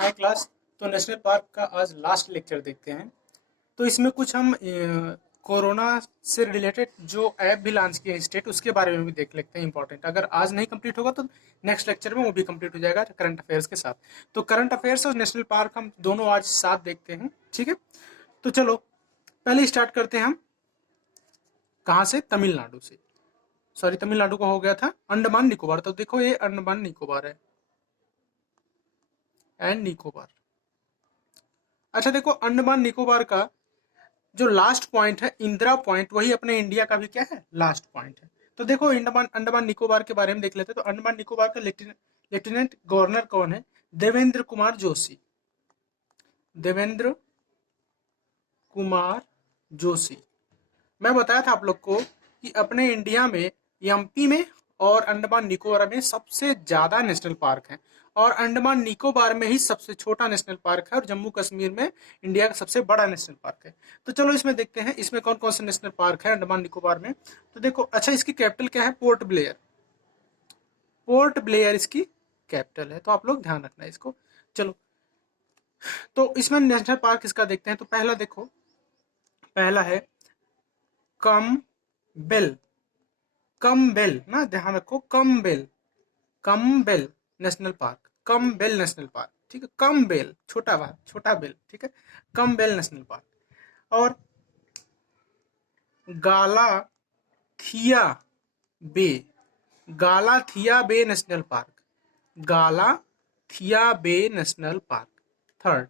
High class. तो national park का आज लास्ट लेक्चर देखते हैं। तो इसमें कुछ हम कोरोना से रिलेटेड जो ऐप भी लॉन्च किए हैं स्टेट, उसके बारे में भी देख लेते हैं। इंपॉर्टेंट, अगर आज नहीं कंप्लीट होगा तो नेक्स्ट लेक्चर में वो भी कंप्लीट हो जाएगा करंट अफेयर्स के साथ। तो करंट अफेयर्स और नेशनल पार्क हम दोनों आज साथ देखते हैं, ठीक है। तो चलो पहले स्टार्ट करते हैं हम कहाँ से, तमिलनाडु से। सॉरी, तमिलनाडु का हो गया था अंडमान निकोबार। तो देखो ये अंडमान निकोबार है एंड निकोबार। अच्छा देखो, अंडमान निकोबार का जो लास्ट पॉइंट है इंदिरा पॉइंट, वही अपने इंडिया का भी क्या है, लास्ट पॉइंट है। तो देखो अंडमान अंडमान निकोबार के बारे में देख लेते हैं। तो अंडमान निकोबार का लेफ्टिनेंट गवर्नर कौन है? देवेंद्र कुमार जोशी। देवेंद्र कुमार जोशी। मैं बताया था आप लोग को कि अपने इंडिया में एमपी में और अंडमान निकोबार में सबसे ज्यादा नेशनल पार्क हैं, और अंडमान निकोबार में ही सबसे छोटा नेशनल पार्क है, और जम्मू कश्मीर में इंडिया का सबसे बड़ा नेशनल पार्क है। तो चलो इसमें देखते हैं इसमें कौन कौन से नेशनल पार्क है अंडमान निकोबार में। तो देखो, अच्छा इसकी कैपिटल क्या है? Port Blair. पोर्ट ब्लेयर इसकी कैपिटल है, तो आप लोग ध्यान रखना है इसको। चलो, तो इसमें नेशनल पार्क इसका देखते हैं। तो पहला देखो, पहला है कम्बेल। कम्बेल ना, ध्यान रखो, कम्बेल। कम्बेल नेशनल पार्क, कम्बेल नेशनल पार्क, ठीक है। कम्बेल छोटा बेल, ठीक है। कम्बेल नेशनल पार्क। और गालाथिया बे, गालाथिया बे नेशनल पार्क, गालाथिया बे नेशनल पार्क, थर्ड।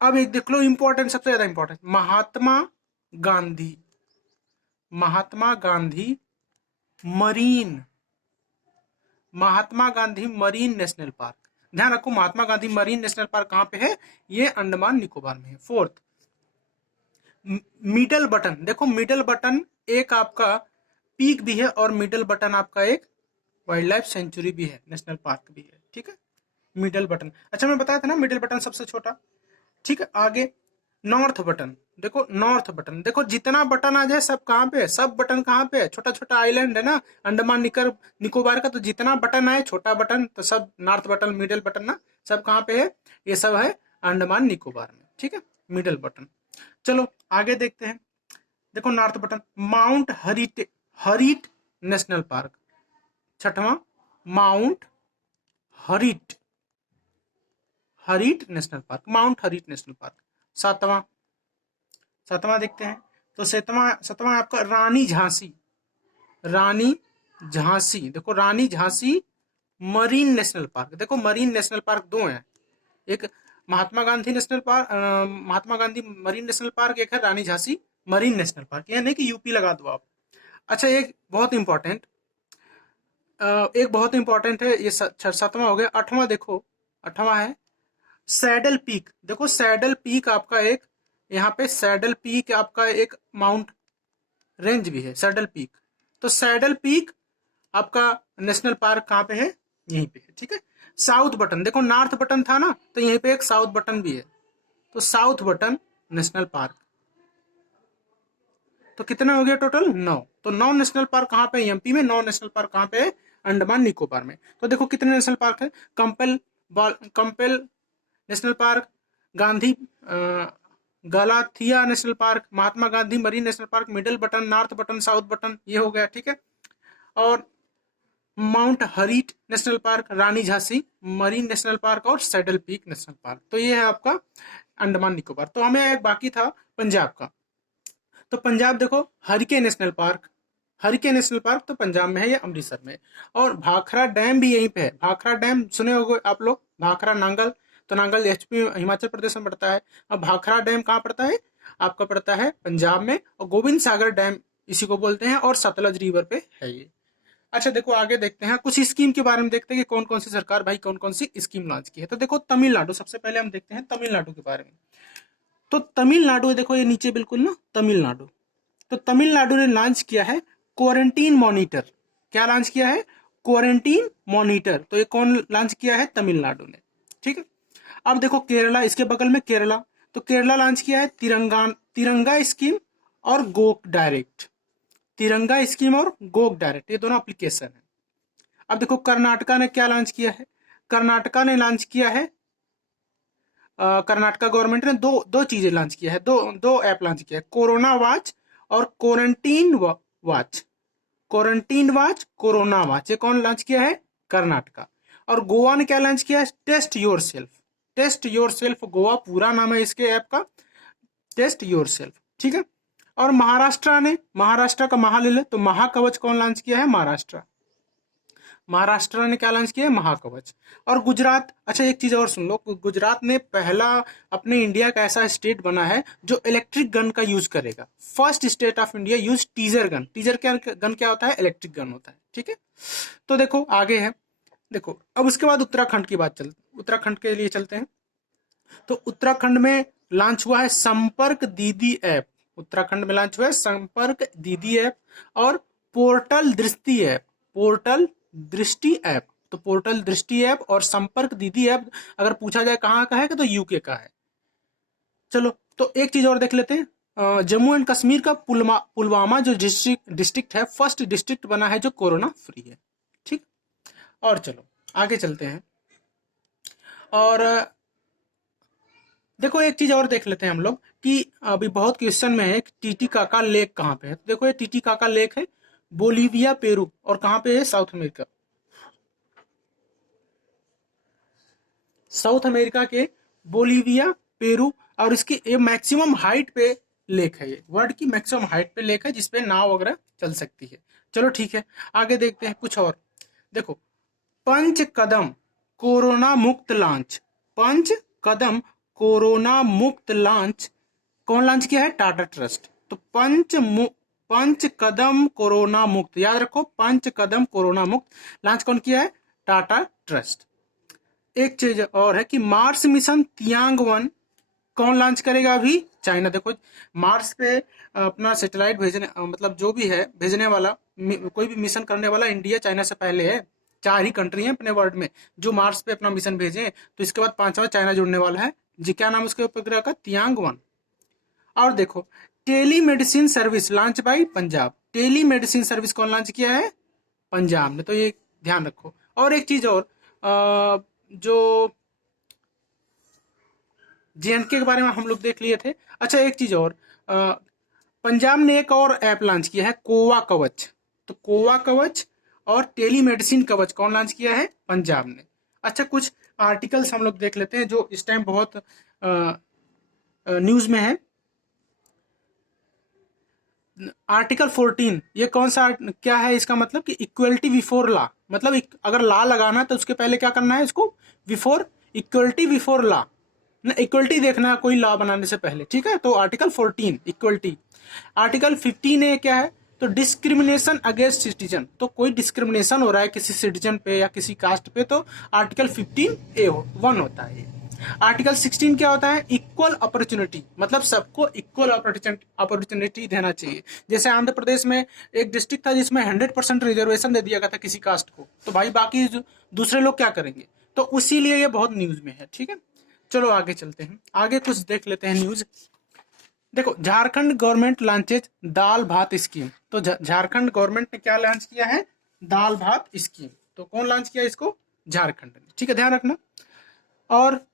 अब एक देख लो इंपॉर्टेंट, सबसे ज्यादा इंपॉर्टेंट, महात्मा गांधी, महात्मा गांधी मरीन, महात्मा गांधी मरीन नेशनल पार्क। ध्यान रखो, महात्मा गांधी मरीन नेशनल पार्क कहां पे है? ये अंडमान निकोबार में है। Fourth, middle button. देखो मिडल बटन एक आपका पीक भी है, और मिडल बटन आपका एक वाइल्ड लाइफ सेंचुरी भी है, नेशनल पार्क भी है, ठीक है। मिडल बटन, अच्छा मैं बताया था ना मिडल बटन सबसे छोटा, ठीक है। आगे नॉर्थ बटन। देखो नॉर्थ बटन, देखो जितना बटन आ जाए सब कहाँ पे है? सब बटन कहाँ पे है? छोटा छोटा आइलैंड है ना अंडमान निकोबार का, तो जितना बटन आए छोटा बटन, तो सब नॉर्थ बटन मिडिल बटन ना, सब कहाँ पे है? ये सब है अंडमान निकोबार में, ठीक है, मिडिल बटन। चलो आगे देखते हैं। देखो North Button, Mount Harriet, Harriet National Park. छठवां, Mount Harriet, Harriet National Park, Mount Harriet National Park. सातवां, सातवां देखते हैं। तो सातवां आपका रानी झांसी, रानी झांसी। देखो रानी झांसी मरीन नेशनल पार्क। देखो मरीन नेशनल पार्क दो हैं, एक Mahatma Gandhi national park, Mahatma Gandhi marine national park, एक है रानी झांसी मरीन नेशनल पार्क। यह नहीं कि यूपी लगा दो आप। अच्छा एक बहुत इंपॉर्टेंट, है ये, सातवां हो गया। आठवां देखो, आठवां है सैडल पीक। देखो सैडल पीक आपका एक, यहाँ पे सैडल पीक आपका एक माउंट रेंज भी है, सैडल पीक। तो सैडल पीक आपका नेशनल पार्क कहाँ पे है? यहीं पे है, ठीक है। साउथ बटन, देखो नॉर्थ बटन था ना, तो यहीं पे एक साउथ बटन भी है, तो साउथ बटन नेशनल पार्क। तो कितना हो गया टोटल? 9। तो 9 नेशनल पार्क कहाँ पे? एमपी में। 9 नेशनल पार्क कहाँ पे है? अंडमान निकोबार में। तो देखो कितने नेशनल पार्क है। Campbell national park, Gandhi Galathea national park, Mahatma Gandhi marine national park, middle Button, north Button, south Button, ये हो गया, ठीक है। और Mount Harriet national park, Rani Jhansi marine national park, और सैडल पीक नेशनल पार्क। तो ये है आपका अंडमान निकोबार। तो हमें एक बाकी था पंजाब का। तो पंजाब देखो, Harike national park, Harike national park तो पंजाब में है, ये अमृतसर में। और भाखड़ा डैम भी यहीं पे है। भाखड़ा डैम सुने होंगे आप लोग, भाखड़ा नांगल। तो नांगल एचपी हिमाचल प्रदेश में पड़ता है। अब भाखड़ा डैम कहाँ पड़ता है? आपका पड़ता है पंजाब में। और गोविंद सागर डैम इसी को बोलते हैं, और सतलज रिवर पे है ये। अच्छा देखो आगे देखते हैं, कुछ स्कीम के बारे में देखते हैं कि कौन कौन सी सरकार भाई कौन कौन सी स्कीम लॉन्च की है। तो देखो तमिलनाडु, सबसे पहले हम देखते हैं तमिलनाडु के बारे में। तो तमिलनाडु देखो, ये नीचे बिल्कुल ना, तमिलनाडु। तो तमिलनाडु ने लॉन्च किया है क्वारंटीन मॉनिटर। क्या लॉन्च किया है? Quarantine monitor. तो ये कौन लॉन्च किया है? तमिलनाडु ने, ठीक है। अब देखो केरला, इसके बगल में केरला। तो केरला लॉन्च किया है तिरंगा स्कीम और गोक डायरेक्ट। तिरंगा स्कीम और गोक डायरेक्ट, ये दोनों एप्लीकेशन है। अब देखो कर्नाटका ने क्या लॉन्च किया है? कर्नाटका ने लॉन्च किया है, कर्नाटका गवर्नमेंट ने दो दो चीजें लॉन्च किया है, दो दो ऐप लॉन्च किया है, कोरोना वॉच और quarantine watch. Quarantine watch, corona watch, ये कौन लॉन्च किया है? कर्नाटका। और गोवा ने क्या लॉन्च किया है? Test yourself. Test yourself Goa पूरा नाम है इसके ऐप का, टेस्ट योर सेल्फ, ठीक है। और महाराष्ट्र ने, महाराष्ट्र का महा ले ले तो महाकवच कौन लॉन्च किया है? महाराष्ट्र। महाराष्ट्र ने क्या लॉन्च किया है? महाकवच। और गुजरात, अच्छा एक चीज और सुन लो, गुजरात ने पहला अपने इंडिया का ऐसा स्टेट बना है जो इलेक्ट्रिक गन का यूज करेगा। First state of India use teaser gun. Teaser क्या गन क्या होता है? इलेक्ट्रिक गन होता है, ठीक है। तो देखो आगे है, देखो अब उसके बाद उत्तराखंड की बात उत्तराखंड के लिए चलते हैं। तो उत्तराखंड में लॉन्च हुआ है संपर्क दीदी ऐप। उत्तराखंड में लॉन्च हुआ है संपर्क दीदी ऐप और पोर्टल दृष्टि ऐप। पोर्टल दृष्टि ऐप, तो पोर्टल दृष्टि ऐप और संपर्क दीदी ऐप अगर पूछा जाए कहाँ का है तो यूके का है। चलो तो एक चीज और देख लेते हैं, जम्मू एंड कश्मीर का पुलवामा जो डिस्ट्रिक्ट है, फर्स्ट डिस्ट्रिक्ट बना है जो कोरोना फ्री है, ठीक। और चलो आगे चलते हैं, और देखो एक चीज और देख लेते हैं हम लोग कि अभी बहुत क्वेश्चन में है टीटी काका लेक कहाँ पे है। तो देखो ये टीटी काका लेक है बोलीविया पेरू, और कहाँ पे है? South America. साउथ अमेरिका के बोलीविया पेरू, और इसकी ये मैक्सिमम हाइट पे लेक है, ये वर्ल्ड की मैक्सिमम हाइट पे लेक है जिसपे नाव वगैरह चल सकती है। चलो ठीक है, आगे देखते हैं कुछ और। देखो पंच कदम कोरोना मुक्त लॉन्च। पंच कदम कोरोना मुक्त लॉन्च कौन लॉन्च किया है? टाटा ट्रस्ट। तो पंच कदम कोरोना मुक्त, याद रखो, पंच कदम कोरोना मुक्त लॉन्च कौन किया है? टाटा ट्रस्ट। एक चीज और है कि मार्स मिशन तियांग-1 कौन लॉन्च करेगा? अभी चाइना। देखो मार्स पे अपना सैटेलाइट भेजने, मतलब जो भी है भेजने वाला, कोई भी मिशन करने वाला इंडिया चाइना से पहले है। 4 ही कंट्री हैं अपने वर्ल्ड में जो मार्स पे अपना मिशन भेजे, तो इसके बाद 5वां चाइना जुड़ने वाला है जी। क्या नाम उसके उपग्रह का? तियांग-1। और देखो telemedicine service launch by Punjab. Telemedicine service कौन लॉन्च किया है? पंजाब ने, तो ये ध्यान रखो। और एक चीज और, जो जेएनके के बारे में हम लोग देख लिए थे। अच्छा एक चीज और, पंजाब ने एक और ऐप लॉन्च किया है कोवा कवच। तो कोवा कवच और टेली मेडिसिन कवच कौन लॉन्च किया है? पंजाब ने। अच्छा कुछ आर्टिकल्स हम लोग देख लेते हैं जो इस टाइम बहुत न्यूज में है। आर्टिकल 14 ये कौन सा क्या है? इसका मतलब कि इक्वलिटी बिफोर लॉ, मतलब अगर लॉ लगाना है तो उसके पहले क्या करना है? इसको बिफोर, इक्वलिटी बिफोर लॉ ना, इक्वलिटी देखना है कोई लॉ बनाने से पहले, ठीक है। तो आर्टिकल 14 इक्वलिटी। आर्टिकल 15 ए क्या है? तो डिस्क्रिमिनेशन अगेंस्ट सिटीजन। तो कोई डिस्क्रिमिनेशन हो रहा है किसी सिटीजन पे या किसी कास्ट पे, तो आर्टिकल 15 ए 1 होता है। आर्टिकल 16 क्या होता है? इक्वल अपॉर्चुनिटी, मतलब सबको इक्वल अपॉर्चुनिटी देना चाहिए। जैसे आंध्र प्रदेश में एक डिस्ट्रिक्ट था जिसमें 100% रिजर्वेशन दे दिया गया था किसी कास्ट को, तो भाई बाकी दूसरे लोग क्या करेंगे? तो उसीलिए ये बहुत न्यूज में है, ठीक है। चलो आगे चलते हैं, आगे कुछ देख लेते हैं न्यूज। देखो झारखंड गवर्नमेंट लॉन्चेज दाल भात स्कीम। तो झारखंड गवर्नमेंट ने क्या लॉन्च किया है? दाल भात स्कीम। तो कौन लॉन्च किया इसको? झारखंड ने, ठीक है, ध्यान रखना। और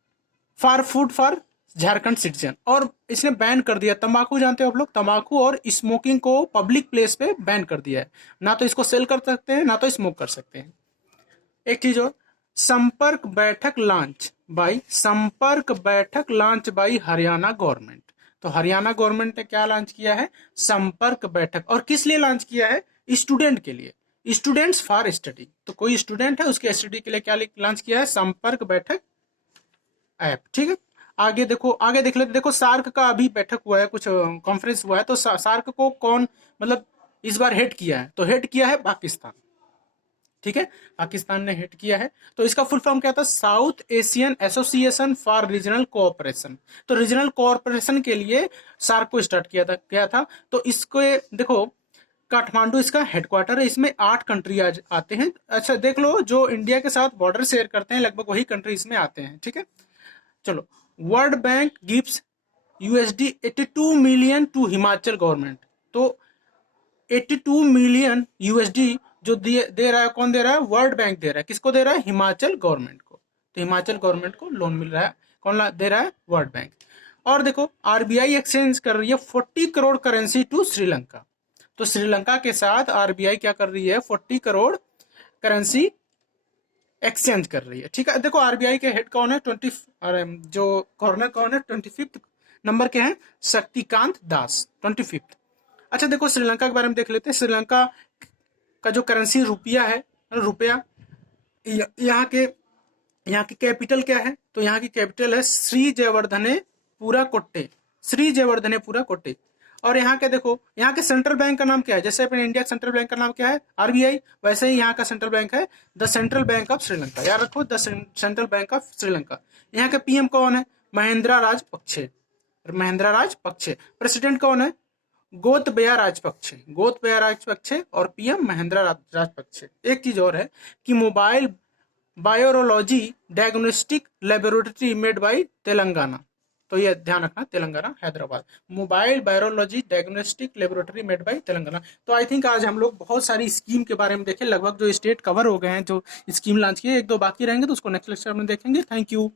for food for Jharkhand citizen, और इसने बैन कर दिया तंबाकू। जानते हो आप लोग, तंबाकू और स्मोकिंग को पब्लिक प्लेस पे बैन कर दिया है। ना तो इसको सेल कर सकते हैं ना तो स्मोक कर सकते हैं। एक चीज और, संपर्क बैठक लॉन्च बाई हरियाणा गवर्नमेंट। तो हरियाणा गवर्नमेंट ने क्या लॉन्च किया है? संपर्क बैठक। और किस लिए लॉन्च किया है? स्टूडेंट के लिए, स्टूडेंट्स फॉर स्टडी। तो कोई स्टूडेंट है उसके स्टडी के लिए क्या लॉन्च किया है? संपर्क बैठक ऐप, ठीक है। आगे देखो, आगे देख लेते। देखो सार्क का अभी बैठक हुआ है, कुछ कॉन्फ्रेंस हुआ है, तो सार्क को कौन मतलब इस बार हेड किया है? तो हेड किया है पाकिस्तान, ठीक है, पाकिस्तान ने हेड किया है। तो इसका फुल फॉर्म क्या था? South Asian association for regional cooperation. तो रीजनल कोऑपरेशन के लिए सार्क को स्टार्ट किया था। तो इसको देखो काठमांडू इसका हेडक्वार्टर है, इसमें 8 कंट्री आते हैं। अच्छा देख लो, जो इंडिया के साथ बॉर्डर शेयर करते हैं लगभग वही कंट्री इसमें आते हैं, ठीक है। चलो, World Bank gives USD 82 million to Himachal government. तो 82 मिलियन USD जो दे रहा है, कौन दे रहा है? वर्ल्ड बैंक दे रहा है। किसको दे रहा है? हिमाचल गवर्नमेंट को। तो हिमाचल गवर्नमेंट को लोन मिल रहा है, कौन दे रहा है? World bank. और देखो आरबीआई एक्सचेंज कर रही है 40 करोड़ करेंसी टू श्रीलंका। तो श्रीलंका के साथ आरबीआई क्या कर रही है? 40 करोड़ करेंसी एक्सचेंज कर रही है। ठीक है, देखो आरबीआई के हेड कौन है? जो गवर्नर कौन है? 25 नंबर के हैं शक्तिकांत दास, 25। अच्छा देखो श्रीलंका के बारे में देख लेते हैं। श्रीलंका का जो करेंसी रुपया है, रुपया, यहाँ की कैपिटल क्या है? तो यहाँ की कैपिटल है श्री जयवर्धने पूरा कोट्टे। और यहाँ के देखो, यहाँ के सेंट्रल बैंक का नाम क्या है? जैसे अपने इंडिया के सेंट्रल बैंक का नाम क्या है? आरबीआई। वैसे ही यहाँ का सेंट्रल बैंक है the central bank of Sri Lanka. याद रखो, the central bank of Sri Lanka. यहाँ के पीएम कौन है? महेंद्रा राजपक्षे। प्रेसिडेंट कौन है? गोतबया राजपक्षे और पीएम महेंद्रा राजपक्षे। एक चीज और है कि mobile virology diagnostic laboratory made by Telangana. तो ये ध्यान रखना, Telangana Hyderabad, mobile virology diagnostic laboratory made by Telangana. तो आई थिंक आज हम लोग बहुत सारी स्कीम के बारे में देखे, लगभग जो स्टेट कवर हो गए हैं, जो स्कीम लॉन्च किए, एक दो बाकी रहेंगे तो उसको नेक्स्ट लेक्चर में देखेंगे। Thank you.